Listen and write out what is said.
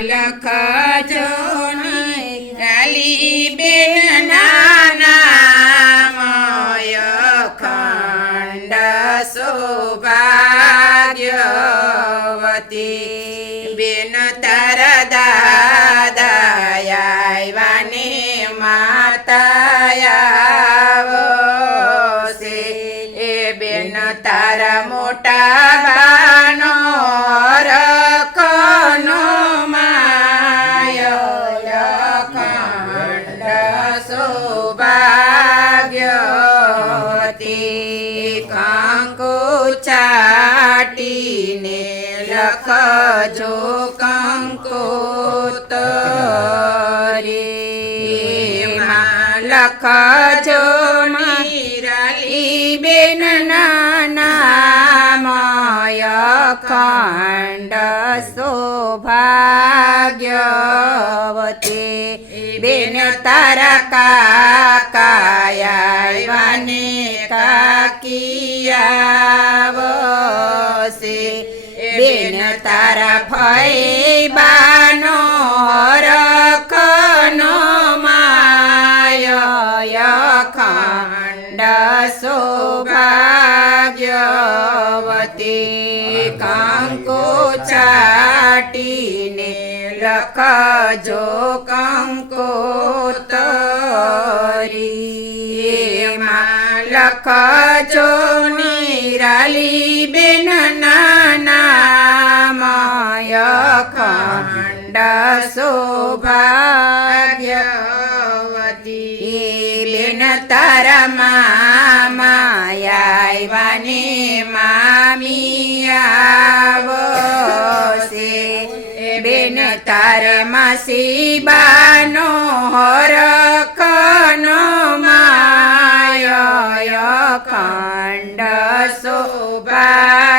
લખજો રાલી બેન નામય ખંડ સૌભાગ્યવતી બેન તારા દાદા આવ્યાને માતા આવશે એ બેન તારા મોટા બાનો રખનો કંકુ ચાટીને લખજો કંકોતરીમાં લખજો મીરાલી બેન નામય ખંડ સૌભાગ્યવતી બેન તારા કાકાયાને કાકિયાવશે બેન તારા ફઈબાનો રખનો માય ખંડ સૌભાગ્યવતી કંકુ ચાટીને લખજો કંકોતરીમાં લખજો નિરાલી બેન નામય ખંડ સૌભાગ્યવતી બેન તારા મામાયાને મામી આવશે બેન તારે માસીબાનો રખનો માય ખંડ શોભા